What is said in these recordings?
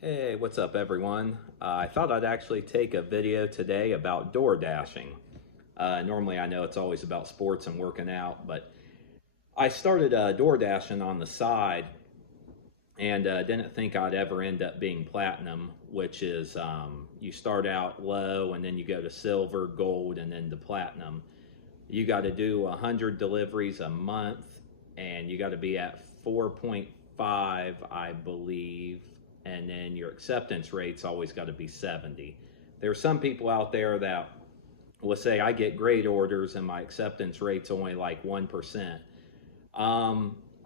Hey, what's up, everyone? I thought I'd actually take a video today about door dashing. Normally, I know it's always about sports and working out, but I started door dashing on the side and didn't think I'd ever end up being platinum, which is you start out low and then you go to silver, gold, and then to platinum. You got to do 100 deliveries a month and you got to be at 4.5, I believe, and then your acceptance rate's always got to be 70. There's some people out there that will say I get great orders and my acceptance rate's only like 1%.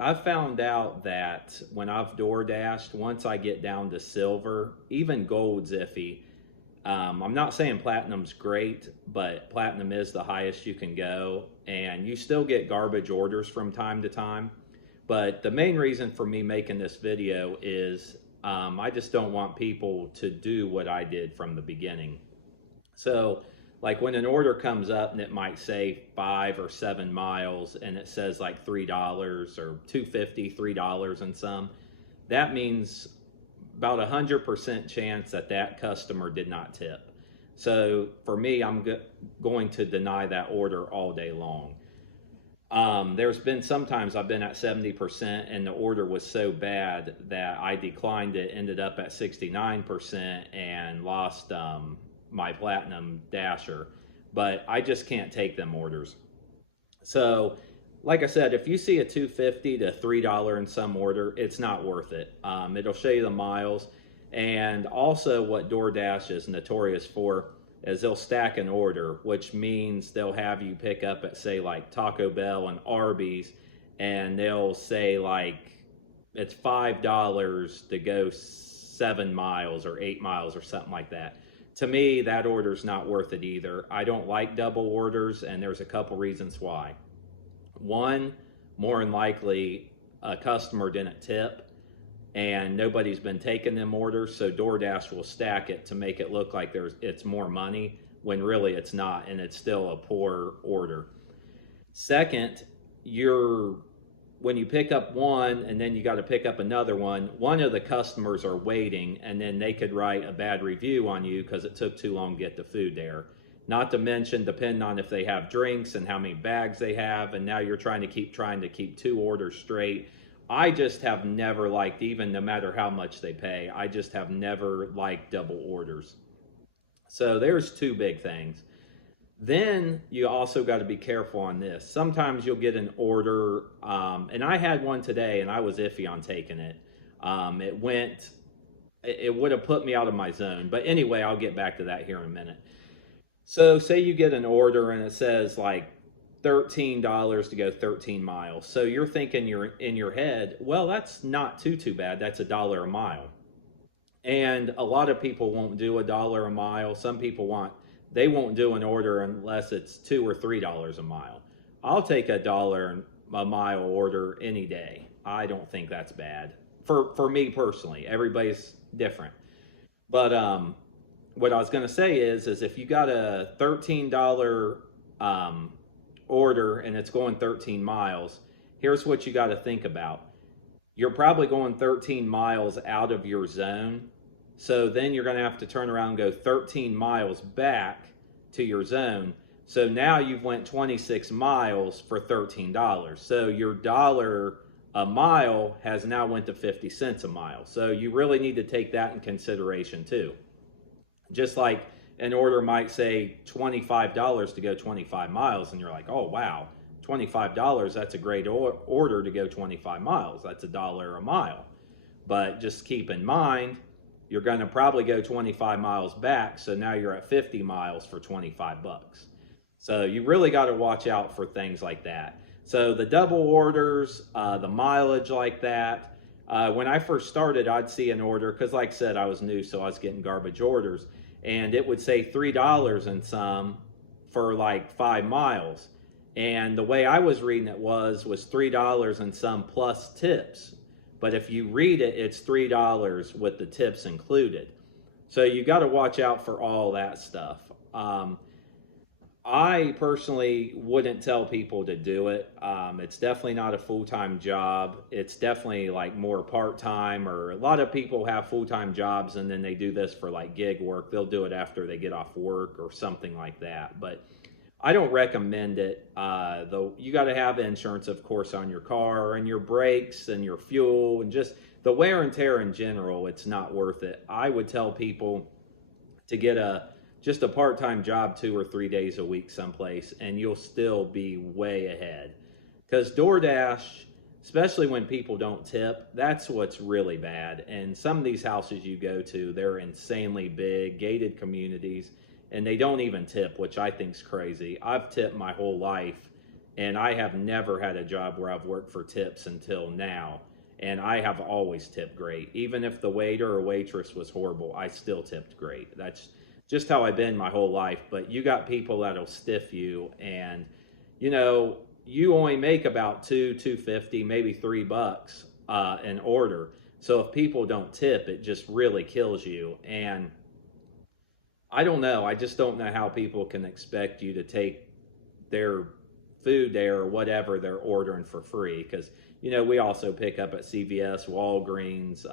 I've found out that when I've door dashed, once I get down to silver, even gold's iffy. I'm not saying platinum's great, but platinum is the highest you can go, and you still get garbage orders from time to time. But the main reason for me making this video is I just don't want people to do what I did from the beginning. So, like when an order comes up and it might say 5 or 7 miles and it says like $3 or $2.50, $3 and some, that means about 100% chance that that customer did not tip. So for me, I'm going to deny that order all day long. There's been sometimes I've been at 70% and the order was so bad that I declined it, ended up at 69% and lost my platinum dasher. But I just can't take them orders. So, like I said, if you see a $2.50 to $3 in some order, it's not worth it. It'll show you the miles. And also, what DoorDash is notorious for is they'll stack an order, which means they'll have you pick up at, say, like Taco Bell and Arby's, and they'll say, like, it's $5 to go 7 miles or 8 miles or something like that. To me, that order's not worth it either. I don't like double orders, and there's a couple reasons why. One, more than likely, a customer didn't tip and nobody's been taking them orders, so DoorDash will stack it to make it look like it's more money when really it's not, and it's still a poor order. Second, when you pick up one and then you got to pick up another one of the customers are waiting, and then they could write a bad review on you because it took too long to get the food there. Not to mention, depending on if they have drinks and how many bags they have, and now you're trying to keep two orders straight. I just have never liked, even no matter how much they pay, I just have never liked double orders. So there's two big things. Then you also got to be careful on this. Sometimes you'll get an order, and I had one today, and I was iffy on taking it. It would have put me out of my zone. But anyway, I'll get back to that here in a minute. So say you get an order and it says like $13 to go 13 miles. So you're thinking, you're in your head, well, that's not too bad. That's $1 a mile. And a lot of people won't do $1 a mile. Some people they won't do an order unless it's $2 or $3 a mile. I'll take $1 a mile order any day. I don't think that's bad for me personally. Everybody's different. But what I was going to say is if you got a $13 order and it's going 13 miles, here's what you got to think about. You're probably going 13 miles out of your zone. So then you're going to have to turn around and go 13 miles back to your zone. So now you've went 26 miles for $13. So your dollar a mile has now went to 50 cents a mile. So you really need to take that in consideration too. Just like an order might say $25 to go 25 miles, and you're like, oh wow, $25, that's a great order to go 25 miles. That's $1 a mile. But just keep in mind, you're going to probably go 25 miles back, so now you're at 50 miles for 25 bucks. So you really got to watch out for things like that. So the double orders, the mileage like that. When I first started, I'd see an order, because like I said, I was new, so I was getting garbage orders, and it would say $3 and some for like 5 miles. And the way I was reading it was $3 and some plus tips. But if you read it, it's $3 with the tips included. So you got to watch out for all that stuff. I personally wouldn't tell people to do it. It's definitely not a full-time job. It's definitely like more part-time, or a lot of people have full-time jobs and then they do this for like gig work. They'll do it after they get off work or something like that. But I don't recommend it. Though you got to have insurance, of course, on your car and your brakes and your fuel and just the wear and tear in general. It's not worth it. I would tell people to get a just a part-time job 2 or 3 days a week someplace, and you'll still be way ahead. Because DoorDash, especially when people don't tip, that's what's really bad. And some of these houses you go to, they're insanely big gated communities, and they don't even tip, which I think's crazy. I've tipped my whole life, and I have never had a job where I've worked for tips until now. And I have always tipped great. Even if the waiter or waitress was horrible, I still tipped great. That's just how I've been my whole life. But you got people that'll stiff you, and you know, you only make about 250, maybe $3 an order. So if people don't tip, it just really kills you. And I don't know. I just don't know how people can expect you to take their food there or whatever they're ordering for free. Because, you know, we also pick up at CVS, Walgreens,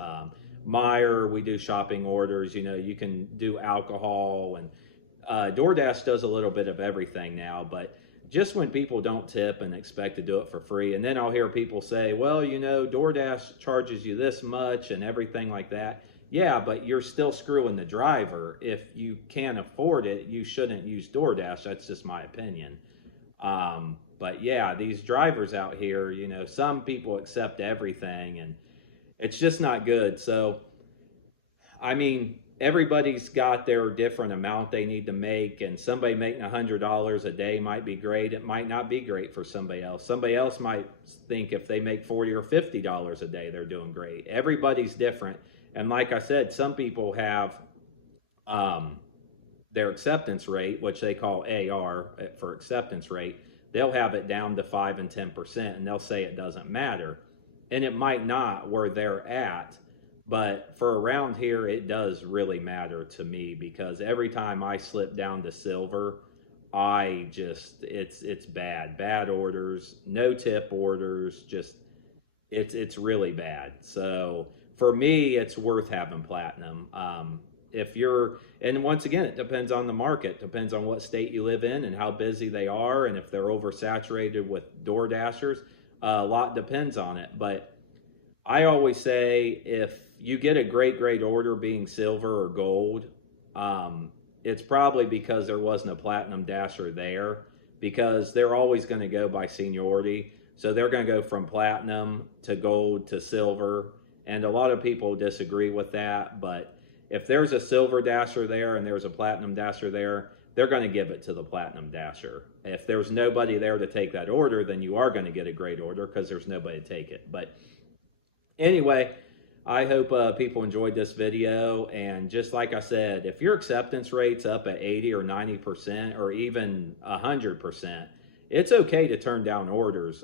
Meijer. We do shopping orders. You know, you can do alcohol, and DoorDash does a little bit of everything now. But just when people don't tip and expect to do it for free, and then I'll hear people say, well, you know, DoorDash charges you this much and everything like that. Yeah, but you're still screwing the driver. If you can't afford it, you shouldn't use DoorDash. That's just my opinion. But yeah, these drivers out here, you know, some people accept everything, and it's just not good. So, I mean, everybody's got their different amount they need to make, and somebody making $100 a day might be great. It might not be great for somebody else. Somebody else might think if they make $40 or $50 a day, they're doing great. Everybody's different. And like I said, some people have their acceptance rate, which they call AR for acceptance rate. They'll have it down to 5 and 10%, and they'll say it doesn't matter. And it might not where they're at, but for around here, it does really matter to me, because every time I slip down to silver, it's bad orders, no tip orders, just it's really bad. So for me, it's worth having platinum. If you're, and once again, it depends on the market, depends on what state you live in and how busy they are, and if they're oversaturated with Door Dashers, a lot depends on it. But I always say, if you get a great order being silver or gold, it's probably because there wasn't a platinum dasher there, because they're always going to go by seniority. So they're going to go from platinum to gold to silver. And a lot of people disagree with that, but if there's a silver dasher there and there's a platinum dasher there, they're going to give it to the platinum dasher. If there's nobody there to take that order, then you are going to get a great order because there's nobody to take it. But anyway, I hope people enjoyed this video. And just like I said, if your acceptance rate's up at 80 or 90% or even 100%, it's okay to turn down orders.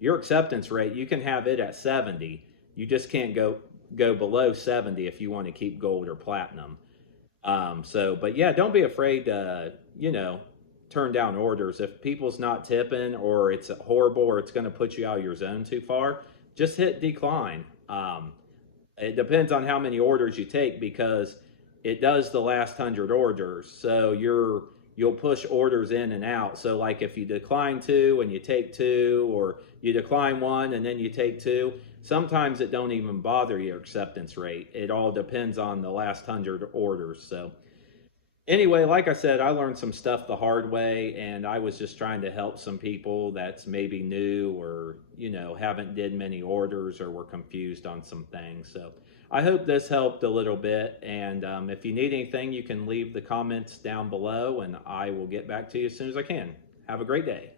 Your acceptance rate, you can have it at 70. You just can't go below 70 if you want to keep gold or platinum. But yeah, don't be afraid to, you know, turn down orders. If people's not tipping, or it's horrible, or it's going to put you out of your zone too far, just hit decline. It depends on how many orders you take, because it does the last 100 orders. So you'll push orders in and out. So like if you decline 2 and you take 2, or you decline 1 and then you take 2, sometimes it don't even bother your acceptance rate. It all depends on the last 100 orders. So anyway, like I said, I learned some stuff the hard way, and I was just trying to help some people that's maybe new, or, you know, haven't did many orders, or were confused on some things. So I hope this helped a little bit. And if you need anything, you can leave the comments down below, and I will get back to you as soon as I can. Have a great day.